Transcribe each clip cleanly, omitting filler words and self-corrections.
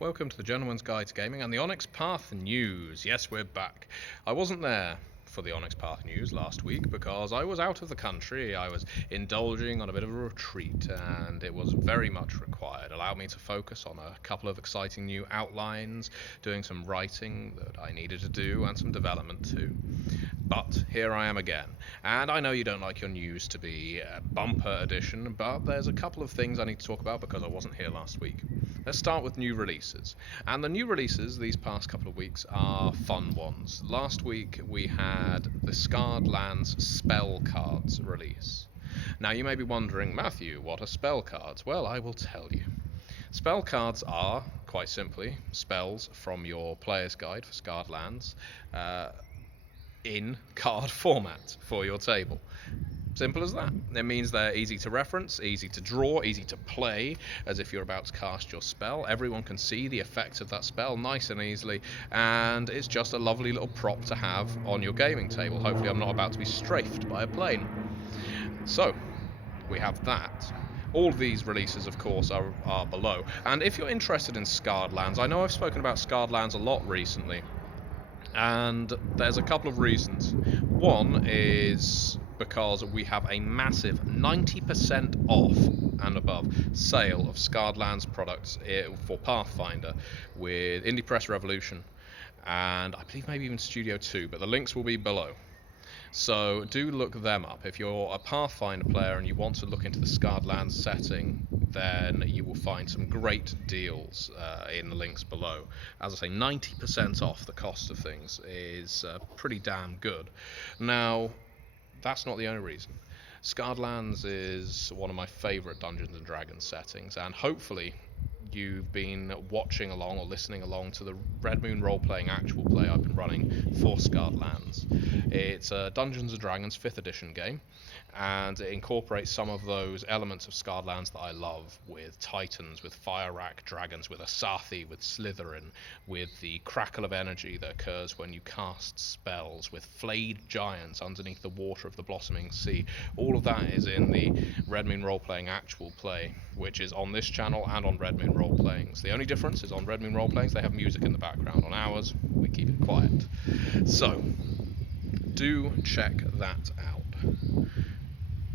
welcome to the Gentleman's Guide to Gaming and the Onyx Path News. Yes, we're back. I wasn't there for the Onyx Path News last week because I was out of the country. I was indulging on a bit of a retreat and it was very much required. It allowed me to focus on a couple of exciting new outlines, doing some writing that I needed to do and some development too. But here I am again, and I know you don't like your news to be bumper edition, but there's a couple of things I need to talk about because I wasn't here last week. Let's start with new releases. And the new releases these past couple of weeks are fun ones. Last week we had the Scarred Lands spell cards release. Now you may be wondering, Matthew, what are spell cards? Well, I will tell you. Spell cards are, quite simply, spells from your player's guide for Scarred Lands in card format for your table. Simple as that. It means they're easy to reference, easy to draw, easy to play as if you're about to cast your spell. Everyone can see the effects of that spell nice and easily, and it's just a lovely little prop to have on your gaming table. Hopefully I'm not about to be strafed by a plane. So, we have that. All these releases, of course, are below. And if you're interested in Scarred Lands, I know I've spoken about Scarred Lands a lot recently, and there's a couple of reasons. One is because we have a massive 90% off and above sale of Scarred Lands products for Pathfinder with Indie Press Revolution and I believe maybe even Studio 2, but the links will be below. So do look them up. If you're a Pathfinder player and you want to look into the Scarred Lands setting, then you will find some great deals in the links below. As I say, 90% off the cost of things is pretty damn good. Now, that's not the only reason. Scarred Lands is one of my favourite Dungeons & Dragons settings, and hopefully you've been watching along or listening along to the Red Moon role-playing actual play I've been running for Scarred Lands. It's a Dungeons & Dragons 5th edition game, and it incorporates some of those elements of Scarred Lands that I love, with titans, with fire rack dragons, with Asathi, with Slytherin, with the crackle of energy that occurs when you cast spells, with flayed giants underneath the water of the blossoming sea. All of that is in the Red Moon role-playing actual play, which is on this channel and on Red Moon Role-Playings. The only difference is on Red Moon Role-Playings they have music in the background. On ours, we keep it quiet. So, do check that out.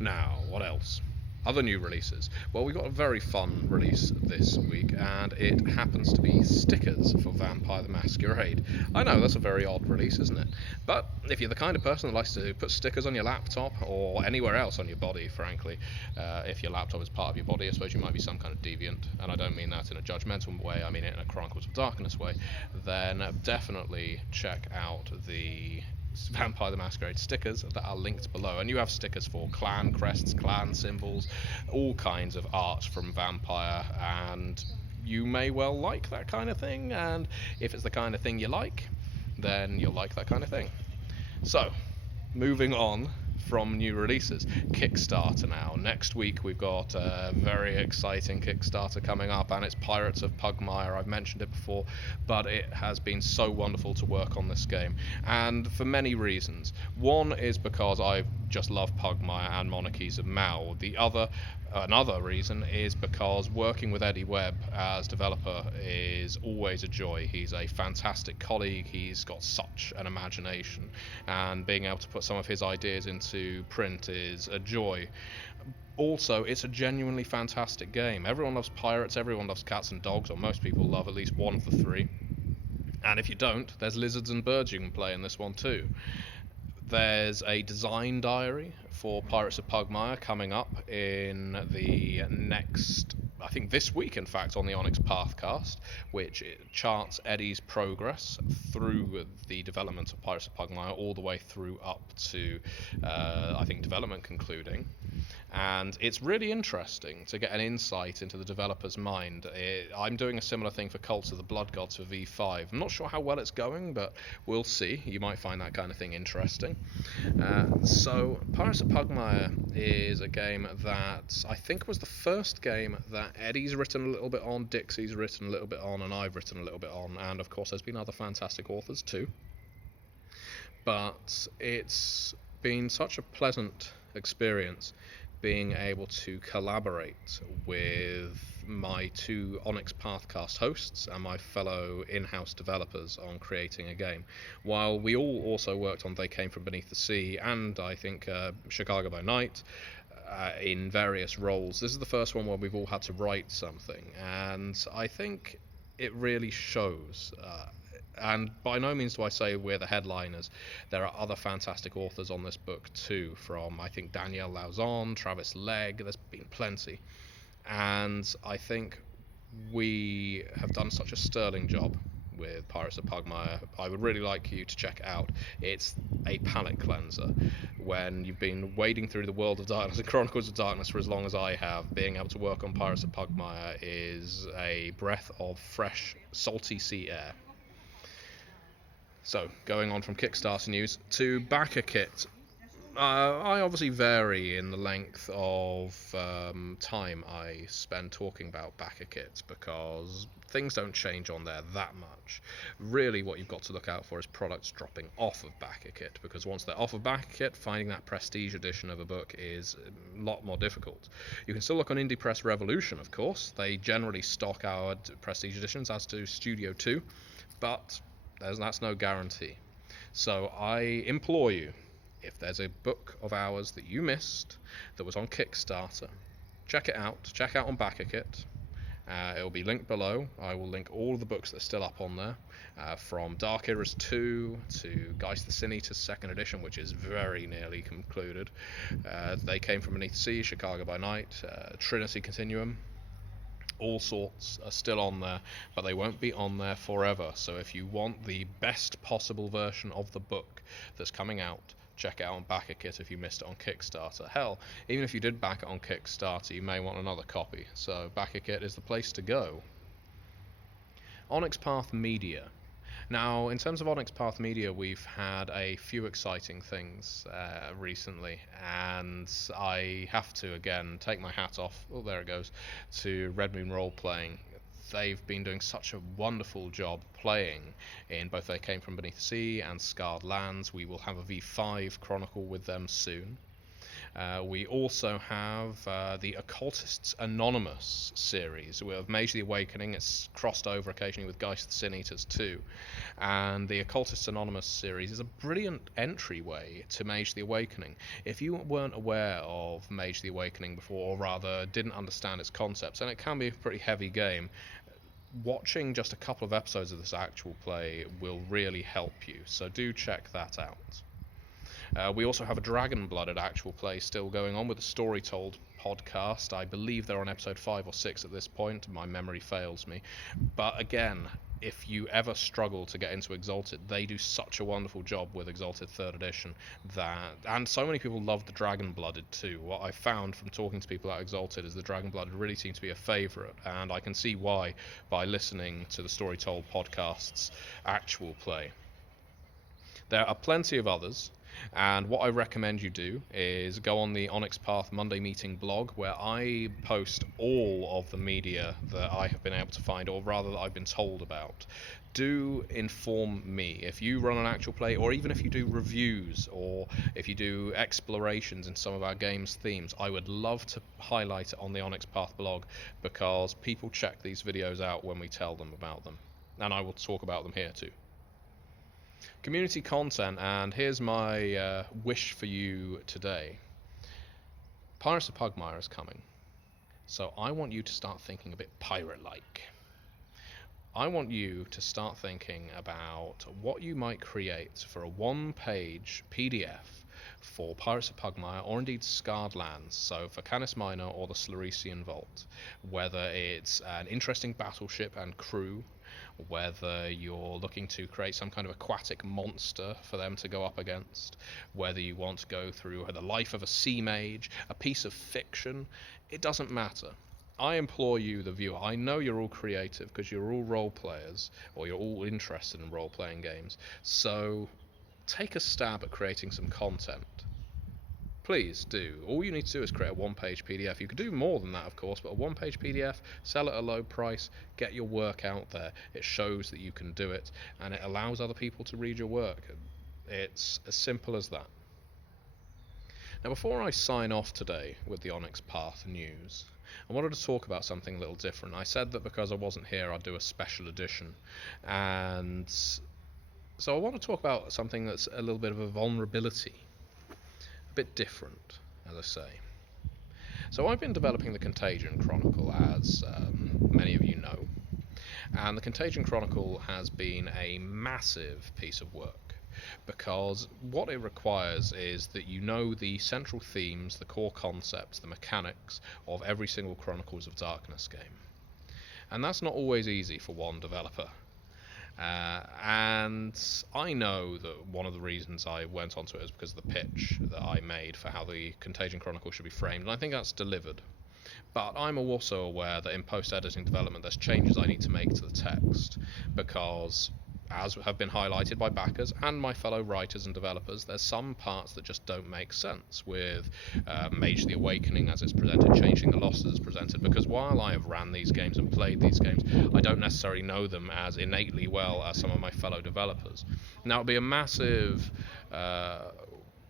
Now, what else? Other new releases. Well, we got a very fun release this week, and it happens to be stickers for Vampire the Masquerade. I know, that's a very odd release, isn't it? But if you're the kind of person that likes to put stickers on your laptop, or anywhere else on your body, frankly, if your laptop is part of your body, I suppose you might be some kind of deviant, and I don't mean that in a judgmental way, I mean it in a Chronicles of Darkness way, then definitely check out the Vampire the Masquerade stickers that are linked below, and you have stickers for clan crests, clan symbols, all kinds of art from Vampire, and you may well like that kind of thing, and if it's the kind of thing you like, then you'll like that kind of thing. So, moving on from new releases. Kickstarter now. Next week we've got a very exciting Kickstarter coming up, and it's Pirates of Pugmire. I've mentioned it before, but it has been so wonderful to work on this game, and for many reasons. One is because I just love Pugmire and Monarchies of Mal. Another reason is because working with Eddie Webb as developer is always a joy. He's a fantastic colleague, he's got such an imagination, and being able to put some of his ideas into print is a joy. Also, it's a genuinely fantastic game. Everyone loves pirates, everyone loves cats and dogs, or most people love at least one of the three. And if you don't, there's lizards and birds you can play in this one too. There's a design diary for Pirates of Pugmire coming up in the next, I think this week in fact, on the Onyx Pathcast, which charts Eddie's progress through the development of Pirates of Pugmire all the way through up to, I think, development concluding. And it's really interesting to get an insight into the developer's mind. I'm doing a similar thing for Cults of the Blood Gods for V5. I'm not sure how well it's going, but we'll see. You might find that kind of thing interesting. So Pirates of Pugmire is a game that I think was the first game that Eddie's written a little bit on, Dixie's written a little bit on, and I've written a little bit on, and of course there's been other fantastic authors too. But it's been such a pleasant experience being able to collaborate with my 2 Onyx Pathcast hosts and my fellow in-house developers on creating a game. While we all also worked on They Came From Beneath the Sea and I think Chicago by Night in various roles, this is the first one where we've all had to write something, and I think it really shows. And by no means do I say we're the headliners. There are other fantastic authors on this book too, from I think Danielle Lauzon, Travis Legg, there's been plenty. And I think we have done such a sterling job with Pirates of Pugmire. I would really like you to check it out. It's a palate cleanser. When you've been wading through the world of darkness and Chronicles of Darkness for as long as I have, being able to work on Pirates of Pugmire is a breath of fresh, salty sea air. So, going on from Kickstarter news to Backerkit. I obviously vary in the length of time I spend talking about Backerkit because things don't change on there that much. Really what you've got to look out for is products dropping off of Backerkit, because once they're off of Backerkit, finding that prestige edition of a book is a lot more difficult. You can still look on Indie Press Revolution, of course. They generally stock our prestige editions, as do Studio 2, but that's no guarantee. So I implore you, if there's a book of ours that you missed that was on Kickstarter, check it out. Check out on Backerkit. It'll be linked below. I will link all of the books that are still up on there, from Dark Eras 2 to Geist the Sin Eater's 2nd edition, which is very nearly concluded. They Came From Beneath the Sea, Chicago by Night, Trinity Continuum. All sorts are still on there, but they won't be on there forever. So if you want the best possible version of the book that's coming out, check it out on Backerkit if you missed it on Kickstarter. Hell, even if you did back it on Kickstarter, you may want another copy. So Backerkit is the place to go. Onyx Path Media. Now, in terms of Onyx Path Media, we've had a few exciting things recently, and I have to, again, take my hat off, oh, there it goes, to Red Moon Role Playing. They've been doing such a wonderful job playing in both They Came From Beneath the Sea and Scarred Lands. We will have a V5 Chronicle with them soon. We also have the Occultists Anonymous series with Mage the Awakening. It's crossed over occasionally with Geist the Sin Eaters too. And the Occultists Anonymous series is a brilliant entryway to Mage the Awakening. If you weren't aware of Mage the Awakening before, or rather didn't understand its concepts, and it can be a pretty heavy game, watching just a couple of episodes of this actual play will really help you. So do check that out. We also have a Dragon-Blooded actual play still going on with the Story Told podcast. I believe they're on episode 5 or 6 at this point. My memory fails me. But again, if you ever struggle to get into Exalted, they do such a wonderful job with Exalted 3rd edition and so many people love the Dragon-Blooded too. What I found from talking to people at Exalted is the Dragon-Blooded really seems to be a favourite, and I can see why by listening to the Story Told podcast's actual play. There are plenty of others. And what I recommend you do is go on the Onyx Path Monday Meeting blog, where I post all of the media that I have been able to find, or rather that I've been told about. Do inform me. If you run an actual play, or even if you do reviews, or if you do explorations in some of our games' themes, I would love to highlight it on the Onyx Path blog, because people check these videos out when we tell them about them. And I will talk about them here too. Community content, and here's my wish for you today. Pirates of Pugmire is coming, so I want you to start thinking a bit pirate-like. I want you to start thinking about what you might create for a one-page PDF for Pirates of Pugmire, or indeed Scarred Lands, so for Canis Minor or the Sluresian Vault. Whether it's an interesting battleship and crew, whether you're looking to create some kind of aquatic monster for them to go up against, whether you want to go through the life of a sea mage, a piece of fiction, it doesn't matter. I implore you, the viewer, I know you're all creative because you're all role players, or you're all interested in role-playing games, so take a stab at creating some content. Please do. All you need to do is create a one-page PDF. You could do more than that, of course, but a one-page PDF, sell it at a low price, get your work out there. It shows that you can do it, and it allows other people to read your work. It's as simple as that. Now, before I sign off today with the Onyx Path news, I wanted to talk about something a little different. I said that because I wasn't here, I'd do a special edition, and so I want to talk about something that's a little bit of a vulnerability, a bit different, as I say. So I've been developing the Contagion Chronicle, as many of you know, and the Contagion Chronicle has been a massive piece of work, because what it requires is that you know the central themes, the core concepts, the mechanics of every single Chronicles of Darkness game. And that's not always easy for one developer. And I know that one of the reasons I went onto it is because of the pitch that I made for how the Contagion Chronicle should be framed, and I think that's delivered. But I'm also aware that in post-editing development there's changes I need to make to the text, because as have been highlighted by backers and my fellow writers and developers, there's some parts that just don't make sense with Mage the Awakening as it's presented, Changing the Lost as it's presented, because while I have ran these games and played these games, I don't necessarily know them as innately well as some of my fellow developers. Now, it would be a massive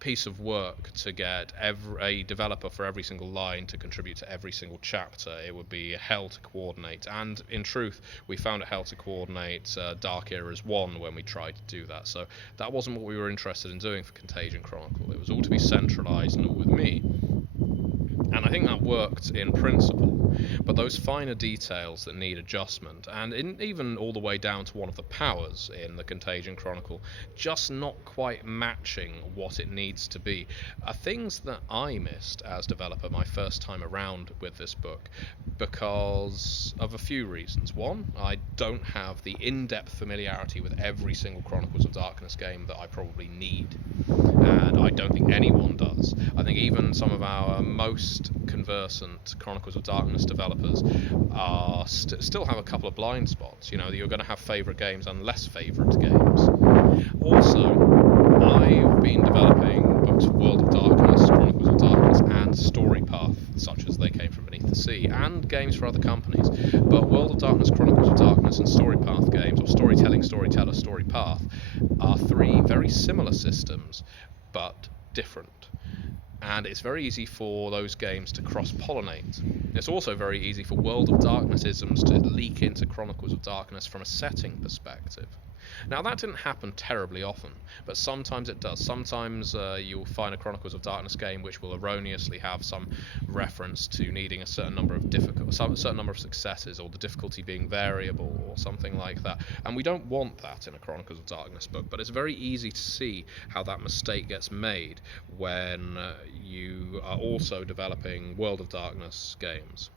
piece of work to get a developer for every single line to contribute to every single chapter. It would be hell to coordinate, and in truth we found it hell to coordinate Dark Eras 1 when we tried to do that, so that wasn't what we were interested in doing for Contagion Chronicle. It was all to be centralised and all with me, and I think that worked in principle, but those finer details that need adjustment, and even all the way down to one of the powers in the Contagion Chronicle just not quite matching what it needs to be, are things that I missed as developer my first time around with this book, because of a few reasons. One, I don't have the in-depth familiarity with every single Chronicles of Darkness game that I probably need, and I don't think anyone does. I think even some of our most conversant Chronicles of Darkness developers are still have a couple of blind spots. You know, you're going to have favourite games and less favourite games. Also, I've been developing books for World of Darkness, Chronicles of Darkness, and Story Path, such as They Came From Beneath the Sea, and games for other companies. But World of Darkness, Chronicles of Darkness, and Story Path games, or Storytelling, Storyteller, Story Path, are three very similar systems, but different. And it's very easy for those games to cross-pollinate. It's also very easy for World of Darkness-isms to leak into Chronicles of Darkness from a setting perspective. Now, that didn't happen terribly often, but sometimes it does. Sometimes you'll find a Chronicles of Darkness game which will erroneously have some reference to needing a certain number of successes, or the difficulty being variable, or something like that. And we don't want that in a Chronicles of Darkness book, but it's very easy to see how that mistake gets made when you are also developing World of Darkness games.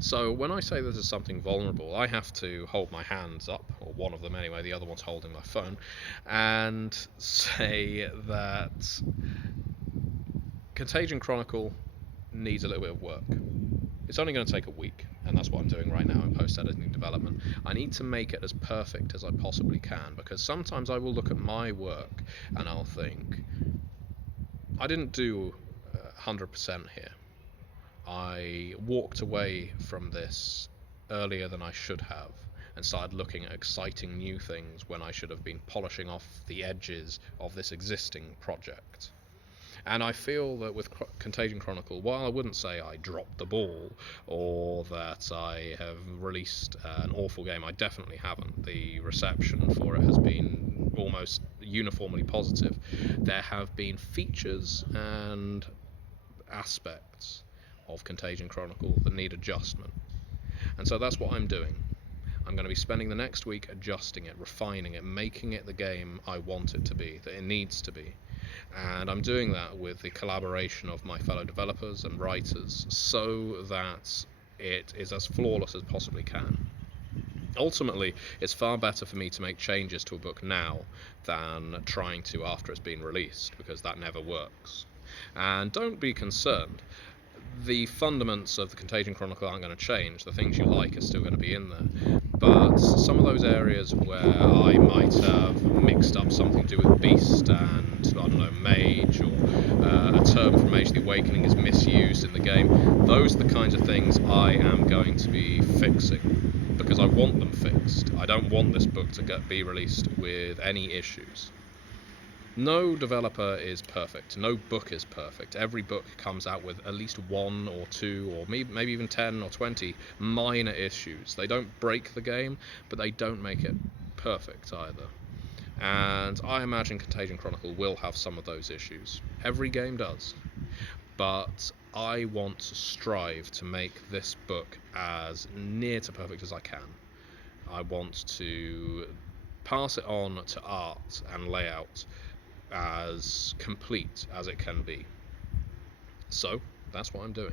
So when I say this is something vulnerable, I have to hold my hands up, or one of them anyway, the other one's holding my phone, and say that Contagion Chronicle needs a little bit of work. It's only going to take a week, and that's what I'm doing right now in post-editing development. I need to make it as perfect as I possibly can, because sometimes I will look at my work and I'll think, I didn't do 100% here. I walked away from this earlier than I should have, and started looking at exciting new things when I should have been polishing off the edges of this existing project. And I feel that with Contagion Chronicle, while I wouldn't say I dropped the ball, or that I have released an awful game, I definitely haven't. The reception for it has been almost uniformly positive. There have been features and aspects of Contagion Chronicle that need adjustment, and so that's what I'm doing. I'm going to be spending the next week adjusting it, refining it, making it the game I want it to be, that it needs to be, and I'm doing that with the collaboration of my fellow developers and writers, so that it is as flawless as possibly can. Ultimately, it's far better for me to make changes to a book now than trying to after it's been released, because that never works. And don't be concerned. The fundaments of the Contagion Chronicle aren't going to change. The things you like are still going to be in there. But some of those areas where I might have mixed up something to do with Beast and, I don't know, Mage, or a term from Mage the Awakening is misused in the game, those are the kinds of things I am going to be fixing, because I want them fixed. I don't want this book to be released with any issues. No developer is perfect. No book is perfect. Every book comes out with at least 1 or 2 or maybe even 10 or 20 minor issues. They don't break the game, but they don't make it perfect either. And I imagine Contagious Chronicle will have some of those issues. Every game does. But I want to strive to make this book as near to perfect as I can. I want to pass it on to art and layout as complete as it can be. So that's what I'm doing.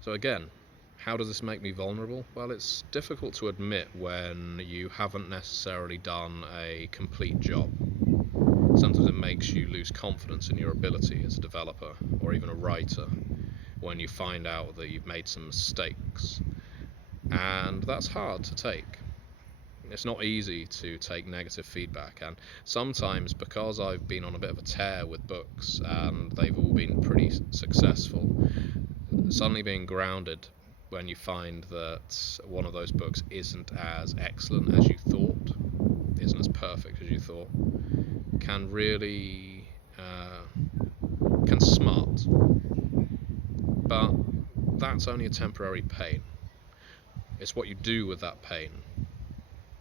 So again, how does this make me vulnerable? Well, it's difficult to admit when you haven't necessarily done a complete job. Sometimes it makes you lose confidence in your ability as a developer or even a writer when you find out that you've made some mistakes, and that's hard to take. It's not easy to take negative feedback, and sometimes because I've been on a bit of a tear with books and they've all been pretty successful, suddenly being grounded when you find that one of those books isn't as excellent as you thought, isn't as perfect as you thought, can really can smart. But that's only a temporary pain. It's what you do with that pain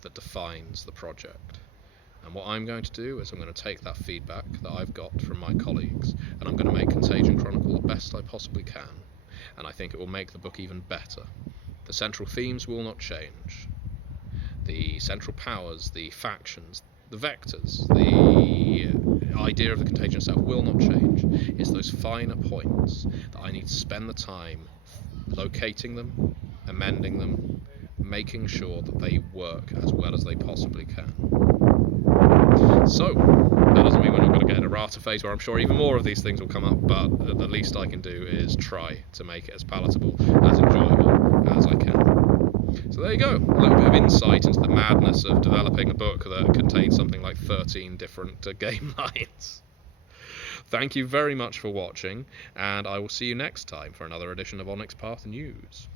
that defines the project. And what I'm going to do is I'm going to take that feedback that I've got from my colleagues, and I'm going to make Contagious Chronicle the best I possibly can. And I think it will make the book even better. The central themes will not change. The central powers, the factions, the vectors, the idea of the contagion itself will not change. It's those finer points that I need to spend the time locating them, amending them, making sure that they work as well as they possibly can. So, that doesn't mean we're not going to get an errata phase where I'm sure even more of these things will come up, but the least I can do is try to make it as palatable, as enjoyable as I can. So there you go, a little bit of insight into the madness of developing a book that contains something like 13 different game lines. Thank you very much for watching, and I will see you next time for another edition of Onyx Path News.